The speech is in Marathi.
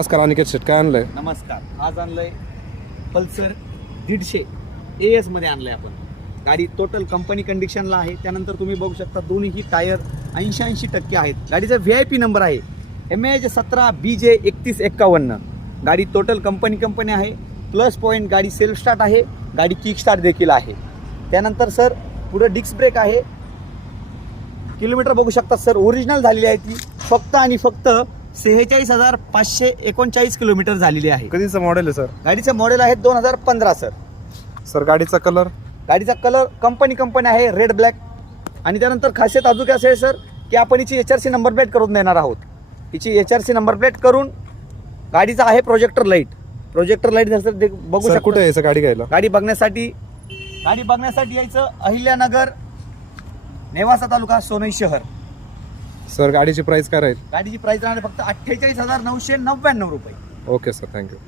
नमस्कार अनिकेत शेट, काय आणलंय? नमस्कार. आज आणलंय पल्सर 150 AS मध्ये आणलंय आपण. गाडी टोटल कंपनी कंडिशनला आहे. त्यानंतर तुम्ही बघू शकता दोन्ही टायर 80% आहेत. गाडीचा VIP नंबर आहे MH 17 BJ 3151. गाडी टोटल कंपनी आहे. प्लस पॉईंट गाडी सेल्फ स्टार्ट आहे. गाडी किक स्टार्ट देखील आहे. त्यानंतर सर पुढे डिस्क ब्रेक आहे. किलोमीटर बघू शकता सर, ओरिजिनल झालेली आहे ती. फक्त आणि फक्त 46,539 किलोमीटर झालेली आहे. कधीचं मॉडेल आहे सर? गाडीचं मॉडेल आहे 2015 सर. सर गाडीचा कलर? गाडीचा कलर कंपनी आहे, रेड ब्लॅक. आणि त्यानंतर खासियत अजून काय असेल सर की आपण हिची HRC नंबर प्लेट करून देणार आहोत. हिची HRC नंबर प्लेट करून गाडीचा आहे प्रोजेक्टर लाईट जसं बघू सर शकता. कुठे यायचं गाडी घ्यायला? गाडी बघण्यासाठी यायचं अहिल्यानगर, नेवासा तालुका, सोनई शहर. सर गाडीची प्राइस काय राहील? गाडीची प्राइस राहणार फक्त 48,999 रुपये. Okay sir, thank you.